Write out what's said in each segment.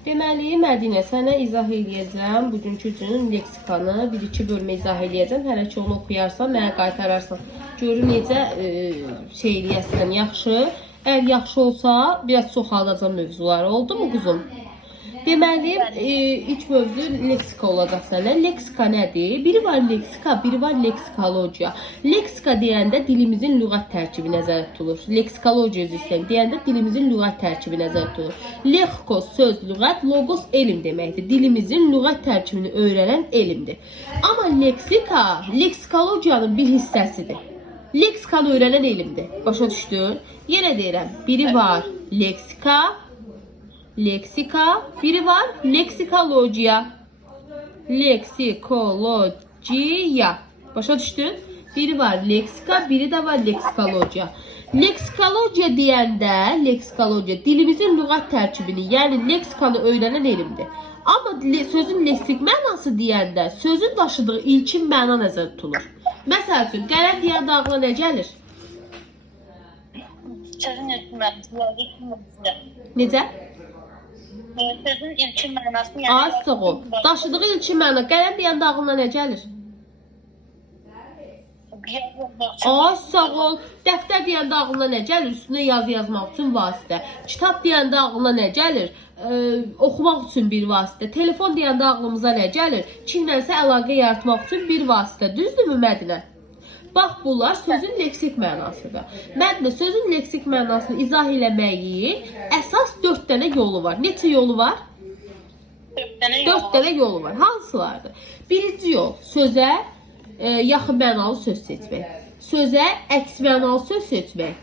Deməli, Mədinə, sənə izah eləyəcəm. Bugünkü günün leksikanı 1-2 bölmə izah eləyəcəm. Hələ ki onu oxuyarsan, mənə qaytararsan. Görün necə şey eləyəsən, yaxşı. Əgər yaxşı olsa, biraz çoxaldacam mövzuları. Oldu mu quzum? Deməli, ilk mövzu leksika olacaq sənə. Leksika nədir? Biri var leksika, biri var leksikologiya. Leksika deyəndə dilimizin lüğət tərkibi nəzərdə tutulur. Leksikologiya üzrə deyəndə dilimizin lüğət tərkibi nəzərdə tutulur. Lexikos söz lüğət, logos elm deməkdir. Dilimizin lüğət tərkibini öyrənən elmdir. Amma leksika, leksikologiyanın bir hissəsidir. Leksikanı öyrənən elmdir. Başa düşdün? Yenə deyirəm, biri var leksika, biri var leksikologiya. Leksikologiya. Başa düşdün? Biri var leksika, biri de var leksikologiya. Leksikologiya deyəndə, leksikologiya dilimizin lüğət tərkibini, yəni leksikanı öyrənən elmdir. Amma sözün leksik mənası deyəndə sözün daşıdığı ilkin məna nəzərdə tutulur. Məsəl üçün, qələm deyəndə ağla nə gəlir? Sözün ilkin mənası. Necə? Sözün ilkin mənası. Az sağ ol. Daşıdığı ilkin məna. Qələm deyəndə ağlına nə gəlir? Az sağ ol. Dəftər deyəndə ağlına nə gəlir? Üstünə yazı yazmaq üçün vasitə. Kitab deyəndə ağlına nə gəlir? Oxumaq üçün bir vasitə. Telefon deyəndə ağlımıza nə gəlir? Kimlənsə əlaqə yaratmaq üçün bir vasitə. Düzdürmü Mədinə? Bax, bunlar sözün leksik mənasıdır. Mədinə, sözün leksik mənasını izah eləməyin əsas 4 dənə yolu var. Neçə yolu var? 4 dənə yolu var. Hansılardır? Birinci yol, sözə yaxın mənalı söz seçmək. Sözə əks mənalı söz seçmək.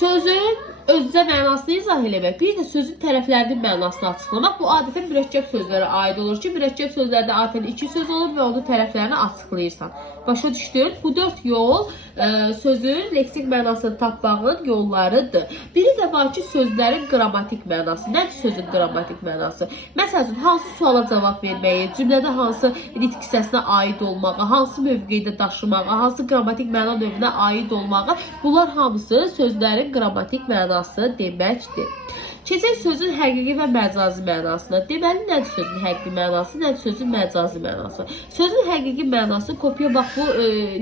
Sözün özcə mənasını izah eləmək. Bir də sözün tərəflərinin mənasını açıqlamaq. Bu adətən mürəkkəb sözlərə aid olur ki, mürəkkəb sözlərdə adətən 2 söz olur və onun tərəflərini açıqlayırsan. Başa düşdün? Bu 4 yol sözün leksik mənasını tapmağın yollarıdır. Biri də var ki, sözlərin qrammatik mənası. Nədir sözün qrammatik mənası? Məsələn, hansı suala cavab verməyi, cümlədə hansı nitq hissəsinə aid olmağı, hansı mövqedə daşımağı, hansı qrammatik məna növünə aid olmağı, bunlar hamısı sözlərin qrammatik mənası deməkdir. Keçək sözün həqiqi və məcazi mənasına. Deməli, nədir sözün həqiqi mənası, nədir sözün məcazi mənası? Sözün həqiqi mənası, kopya bax, bu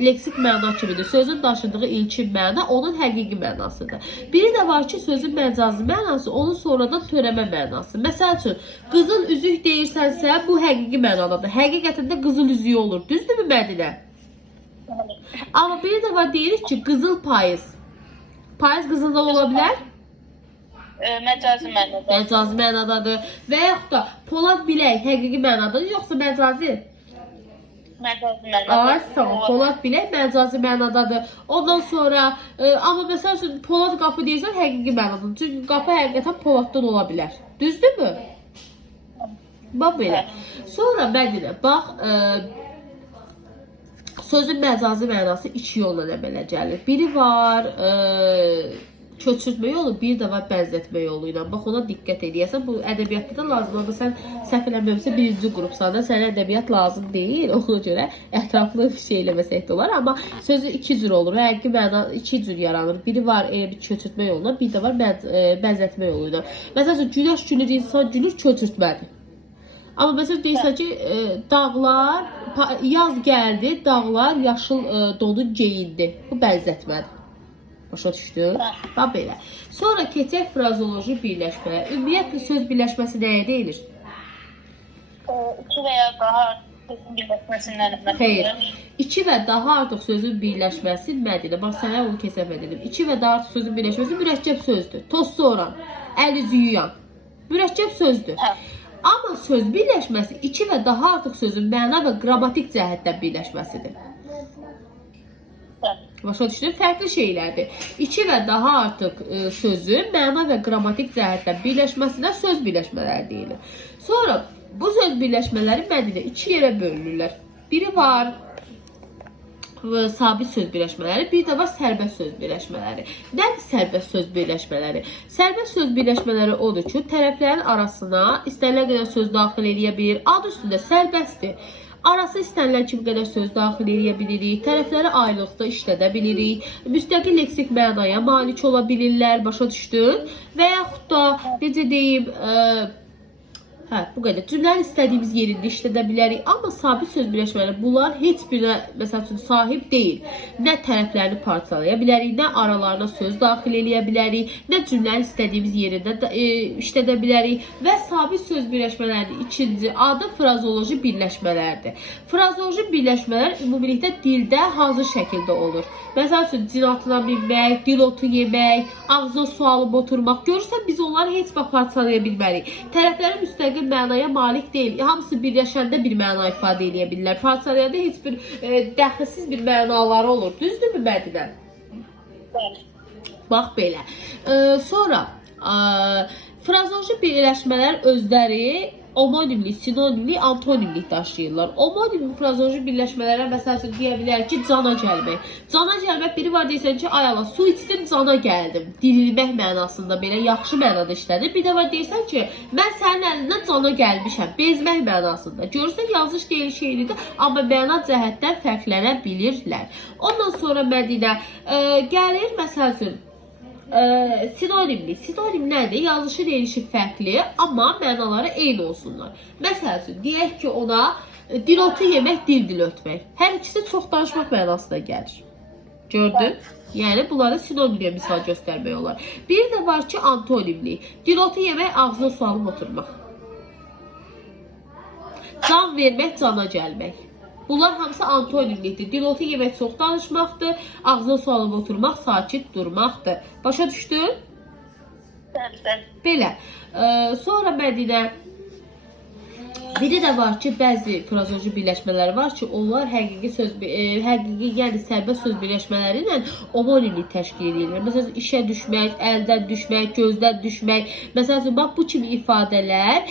leksik məna kimidir. Sözün daşıdığı ilkin məna onun həqiqi mənasıdır. Biri də var ki, sözün məcazi mənası, onun sonradan törəmə mənası. Məsəl üçün, qızıl üzük deyirsənsə, bu həqiqi mənadadır. Həqiqətində qızıl üzüyü olur. Düzdürmü Mədinə? Amma biri də var, deyirik ki, qızıl payız. Payız qızıldan ola bilər? Məcazi mənadadır. Məcazi mənadadır. Və yaxud da polad bilək həqiqi mənadadır, yoxsa məcazi? Məcazi mənadadır. Tamam, polad bilək məcazi mənadadır. Ondan sonra, amma məsəl üçün polad qapı deyirsən həqiqi mənadadır. Çünki qapı həqiqətən poladdan ola bilər. Düzdürmü? Bax belə. Sonra Mədinə, bax, sözün məcazi mənası 2 yolla əmələ gəlir. Biri var köçürtmə yolu, bir də var bənzətmə yolu ilə. Bax, ona diqqət edəyəsən. Bu ədəbiyyatda da lazımdır. Sən səhv eləmirəmsə 1-ci qrupsan da sənə ədəbiyyat lazım deyil. Ona görə ətraflı şey eləməsək də olar. Amma sözü 2 cür olur. Həqiqi məna 2 cür yaranır. Biri var bir köçürtmə yoluna, bir də var bənzətmə yolu ilə. Məsələn, günəş gülür, insan gülür, köçürtmədir. Amma məsələn deyirsən ki, dağlar, yaz gəldi, dağlar yaşıl donu geyindi. Bu bənzətmədir. Başa düşdün? Bax belə. Sonra keçək frazoloji birləşməyə. Ümumiyyətlə söz birləşməsi nəyə deyilir? 2 və ya daha artıq sözün birləşməsindən əməl Xeyr. 2 və daha artıq sözün birləşməsi nədir? Bax, sənə onu kəsəf edelim. 2 və daha artıq sözün birləşməsi mürəkkəb sözdür. Toz soran, əl üzü yuyan. Mürəkkəb sözdür. Amma söz birləşməsi 2 və daha artıq sözün məna və qrammatik cəhətdən birləşməsidir. Başa düşdün? Fərqli şeylərdir. 2 və daha artıq sözün məna və qrammatik cəhətdən birləşməsinə söz birləşmələri deyilir. Sonra bu söz birləşmələri Mədinə 2 yerə bölünürlər. Biri var sabit söz birləşmələri, bir də var sərbəst söz birləşmələri. Nədir sərbəst söz birləşmələri? Sərbəst söz birləşmələri odur ki, tərəflərin arasına istənilən qədər söz daxil edə bilir. Adı üstündə sərbəstdir. Arası istənilən kimi qədər söz daxil edə bilirik. Tərəfləri ayrılıqda işlədə bilirik. Müstəqil leksik mənaya malik ola bilirlər. Başa düşdün? Və yaxud da necə deyim, Hə, bu qədər. Cümlənin istədiyimiz yerində işlədə bilərik, amma sabit söz birləşmələri bunlar heç birinə məsəl üçün sahib deyil. Nə tərəflərini parçalaya bilərik, nə aralarına söz daxil eləyə bilərik, nə cümlənin istədiyimiz yerində işlədə bilərik və sabit söz birləşmələrinin ikinci adı frazoloji birləşmələrdir. Frazoloji birləşmələr ümumilikdə dildə hazır şəkildə olur. Məsəl üçün cin atına minmək, dil otu yemək, ağzına su alıb oturmaq. Görürsən biz onları heç vaxt parçalaya bilmərik. Tərəflərin müstəqil mənaya malik deyil. Hamısı birləşəndə bir məna ifadə edə bilirlər. Parçalayanda heç bir dəxilsiz bir mənaları olur. Düzdürmü Mədinə? Bəli. Bax belə. Sonra frazoloji birləşmələr özləri omonimlik, sinonimlik, antonimlik daşıyırlar. Omonimlik frazoloji birləşmələrə məsəl üçün deyə bilərik ki, cana gəlmək. Cana gəlmək biri var deyirsən ki, ay Allah, su içdim, cana gəldim. Dirilmək mənasında belə yaxşı mənada işlədir. Bir də var deyirsən ki, mən sənin əlindən cana gəlmişəm. Bezmək mənasında. Görürsən, yazış deyil şeylidir, amma məna cəhətdən fərqlənə bilirlər. Ondan sonra Mədinə gəlir məsəl üçün sinonimlik. Sinonim nədir? Yazışı deyilişi fərqli, amma mənaları eyni olsunlar. Məsəl üçün, deyək ki, ona dil otu yemək, dil ötmək. Hər ikisi çox danışmaq mənasına gəlir. Gördün? Yəni, bunları sinonimliyə misal göstərmək olar. Bir də var ki, antonimlik. Dil otu yemək, ağzına su alıb oturmaq. Can vermək, cana gəlmək. Bunlar hamısı antonimlikdir. Dil otu yemək çox danışmaqdır. Ağzına su alıb oturmaq, sakit durmaqdır. Başa düşdün? Bəli. Belə. Sonra Mədinə biri də var ki, bəzi frazoloji birləşmələr var ki, onlar həqiqi, yəni sərbəst söz birləşmələri ilə omonimlik təşkil edirlər. Məsələn, işə düşmək, əldən düşmək, gözdən düşmək. Məsələn, bax bu kimi ifadələr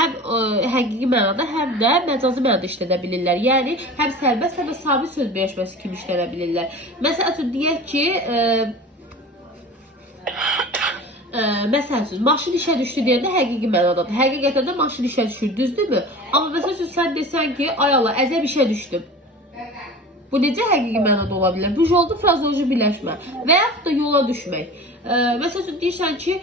həm həqiqi mənada, həm də məcazi mənada işlədə bilirlər. Yəni həm sərbəst, həm də sabit söz birləşməsi kimi işlədə bilirlər. Məsələn, deyək ki, məsəl üçün, maşın işə düşdü deyəndə həqiqi mənadadır. Həqiqətən də maşın işə düşür, düzdürmü? Amma məsəl üçün, sən desən ki, ay Allah, əzəb işə düşdüm. Bu necə həqiqi mənada ola bilər? Bu yolda frazoloji birləşmə və yaxud da yola düşmək. Məsəl üçün, deyirsən ki,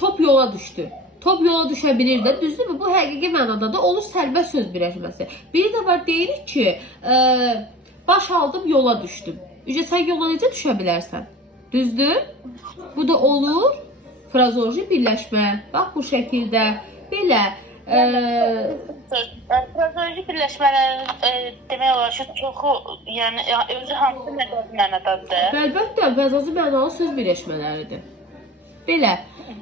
top yola düşdü. Top yola düşə bilir də, düzdürmü? Bu həqiqi mənada da olur sərbəst söz birləşməsi. Biri də var, deyirik ki, baş aldım, yola düşdüm. Ücə, sən yola necə düşə bilərsən? Düzdür? Bu da olur frazoloji birləşmə. Bax bu şəkildə. Belə. Frazoloji birləşmələrin demək olar ki, çoxu, yəni özü hansı məcazi mənadadır? Əlbəttə, məcazi mənalı söz birləşmələridir. Belə.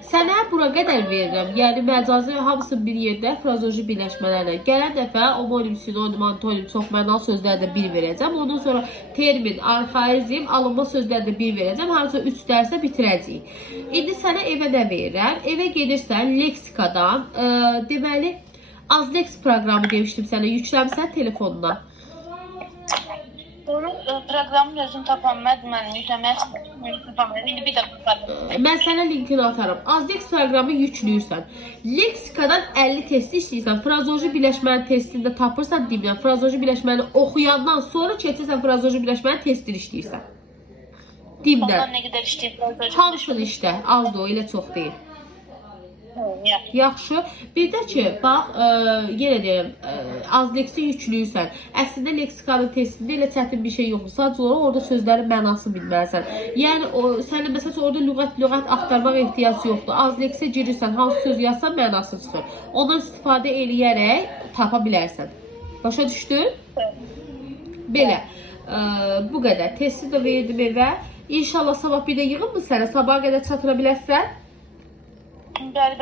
Sənə bura qədər verirəm. Yəni məcazi hamısı bir yerdə frazoloji birləşmələrlə. Gələn dəfə omonim, sinonim, antonim, çoxmənalı sözlərdə bir verəcəm. Ondan sonra termin, arxaizm, alınma sözlərdə bir verəcəm. Harasa 3 dərsə bitirəcəyik. İndi sənə evə nə verirəm? Evə gedirsən leksikadan, deməli, Azlex proqramı demişdim sənə, yükləmsən telefonuna. Onun proqramın özünü tapanmadım, mən yükləmək istəyirəm. İndi bir də baxarım. Mən sənə linkini atarım. Azlex proqramı yükləyirsən. Leksikadan 50 testi işləyirsən. Frazoloji birləşmənin testində tapırsan dibdən. Frazoloji birləşməni oxuyandan sonra keçirsən frazoloji birləşmənin testini işləyirsən. Dibdən. Ondan nə qədər işləyir? Hamısını işlə. Az da o, elə çox deyil. Yaxşı. Bir də ki, bax, yenə deyirəm, Azlexi yükləyirsən. Əslində leksikanın testində elə çətin bir şey yoxdur. Sadəcə olaraq orada sözlərin mənasını bilməlisən. Yəni sənin məsələn orada lüğət axtarmaq ehtiyacı yoxdur. Azlexə girirsən, hansı söz yazsan mənası çıxır. Ondan istifadə eləyərək tapa bilərsən. Başa düşdün? Belə. Bu qədər. Testi də verdim evə. İnşallah sabah bir də yığım mı sənə? Sabaha qədər çatıra bilərsən? Bəli.